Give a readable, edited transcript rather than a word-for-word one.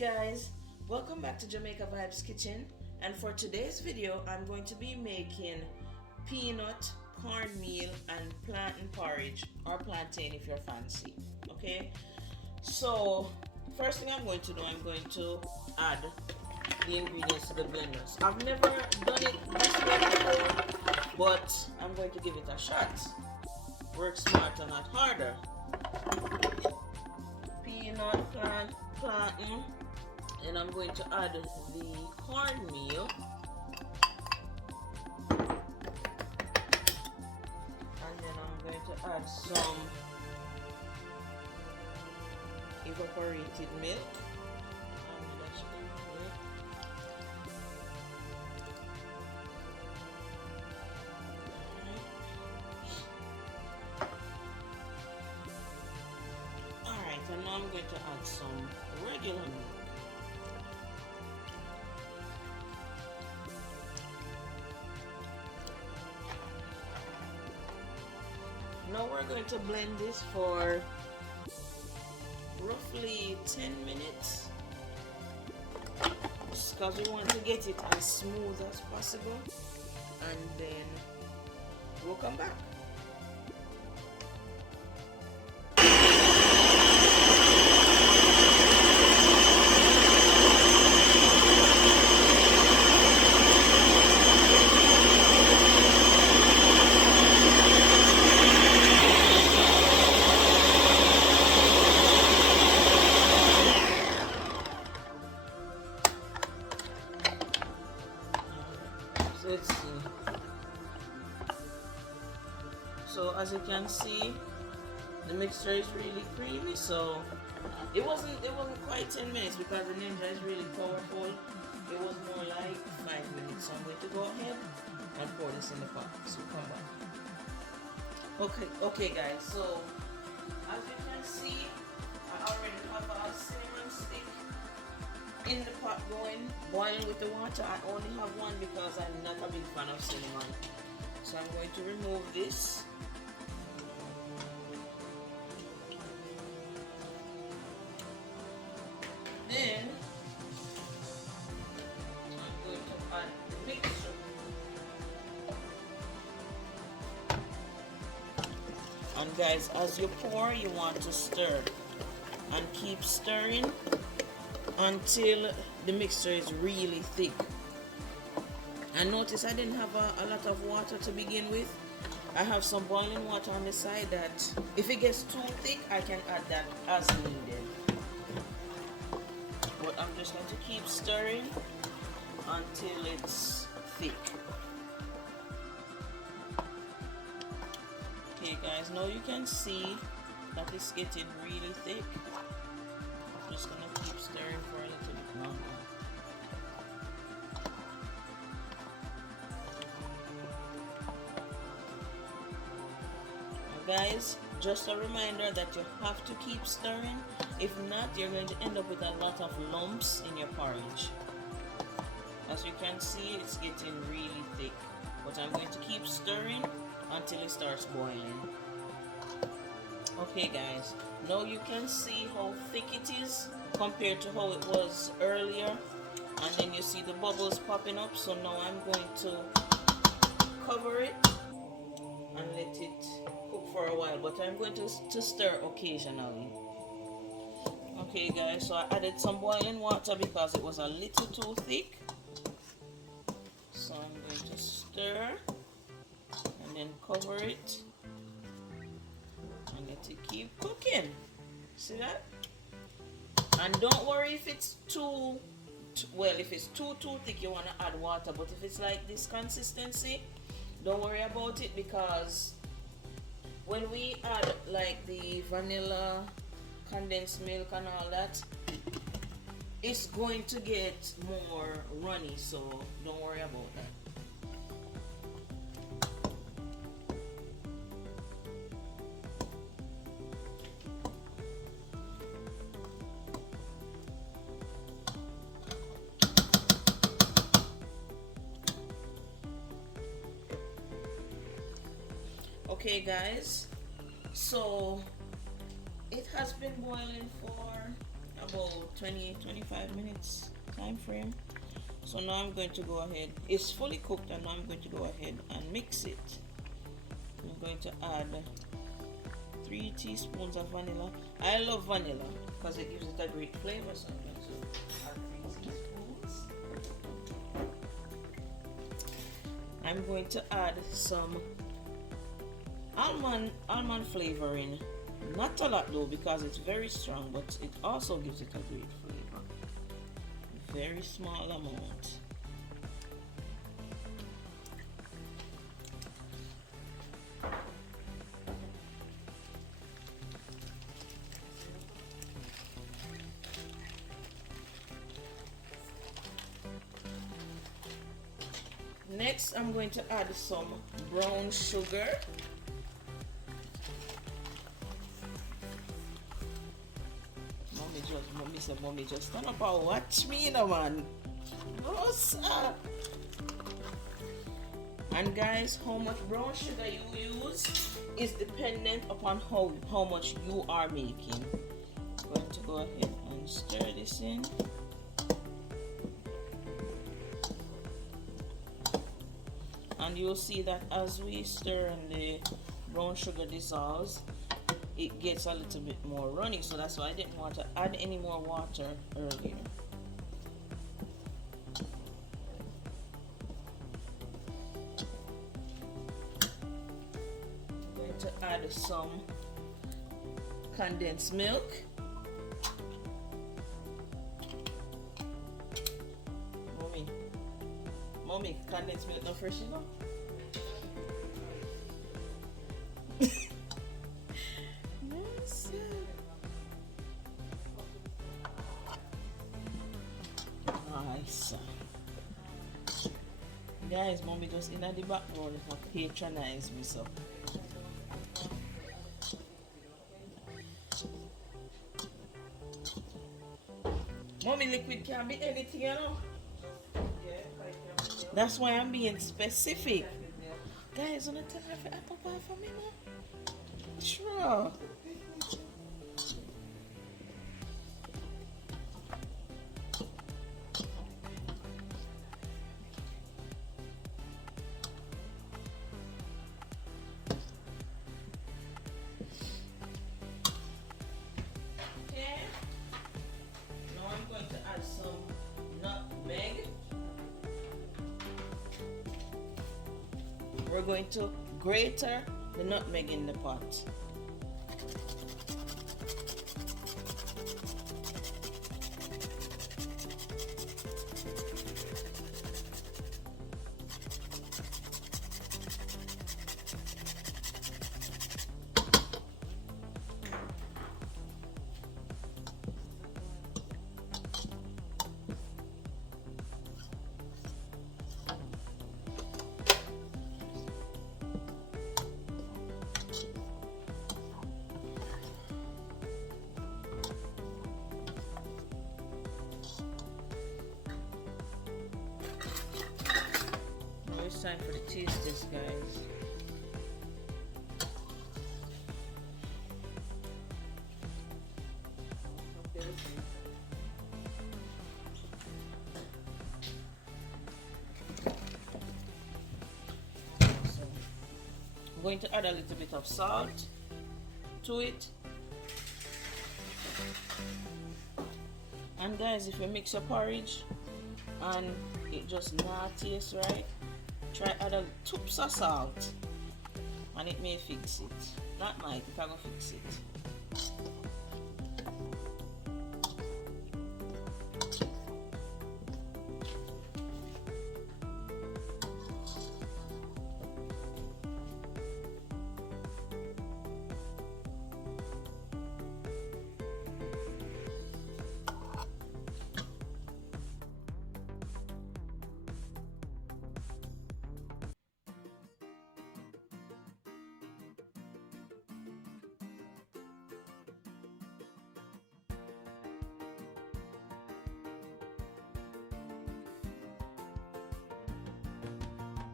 guys, welcome back to Jamaica Vibes Kitchen, and for today's video I'm going to be making peanut, cornmeal and plantain porridge, or plantain if you're fancy. Okay, so first thing I'm going to do, I'm going to add the ingredients to the blenders. I've never done it this way before, but I'm going to give it a shot. Work smarter, not harder. Peanut, plantain, and I'm going to add the cornmeal, and then I'm going to add some evaporated milk. Alright, and now I'm going to add some regular milk. Now we're going to blend this for roughly 10 minutes because we want to get it as smooth as possible, and then we'll come back. Let's see. So as you can see, the mixture is really creamy. So it wasn't quite 10 minutes because the ninja is really powerful. It was more like 5 minutes. So I'm going to go ahead and pour this in the pot. So come back. Okay guys, so as you can see, I already have a cinnamon stick in the pot boiling with the water. I only have one because I'm not a big fan of cinnamon. So I'm going to remove this. Then I'm going to add the mixture. And guys, as you pour, you want to stir and keep stirring until the mixture is really thick. And notice I didn't have a lot of water to begin with. I have some boiling water on the side that if it gets too thick, I can add that as needed. But I'm just going to keep stirring until it's thick. Okay guys, now you can see that it's getting really thick. I'm just going to keep stirring for a little bit longer. Now guys, just a reminder that you have to keep stirring. If not, you're going to end up with a lot of lumps in your porridge. As you can see, it's getting really thick. But I'm going to keep stirring until it starts boiling. Okay guys, now you can see how thick it is compared to how it was earlier, and then you see the bubbles popping up. So now I'm going to cover it and let it cook for a while, but I'm going to stir occasionally. Okay guys, so I added some boiling water because it was a little too thick. So I'm going to stir and then cover it and let it keep cooking. See that? And don't worry if it's too thick, you want to add water. But if it's like this consistency, don't worry about it, because when we add like the vanilla, condensed milk and all that, it's going to get more runny, so don't worry about that. Okay guys, so it has been boiling for about 20-25 minutes time frame. So now I'm going to go ahead, it's fully cooked, and now I'm going to go ahead and mix it. I'm going to add 3 teaspoons of vanilla. I love vanilla because it gives it a great flavor, so I'm going to add 3 teaspoons. I'm going to add some almond flavoring. Not a lot though, because it's very strong, but it also gives it a great flavor. Very small amount. Next, I'm going to add some brown sugar. Mommy just stand up and watch me, you know, man. No, sir. And guys, how much brown sugar you use is dependent upon how much you are making. I'm going to go ahead and stir this in. And you'll see that as we stir and the brown sugar dissolves, it gets a little bit more runny, so that's why I didn't want to add any more water earlier. I'm going to add some condensed milk. Mommy, condensed milk not fresh enough? Nice. Guys, mommy just in the background for patronize me, so. Mommy, liquid can be anything, you know. That's why I'm being specific. Guys, on the tell her if apple pie for me, man. Sure. We're going to grate the nutmeg in the pot. It's time for the taste test, guys. So, I'm going to add a little bit of salt to it. And guys, if you mix your porridge and it just not taste right, try add a toops of salt and it may fix it. Not might, it can go fix it.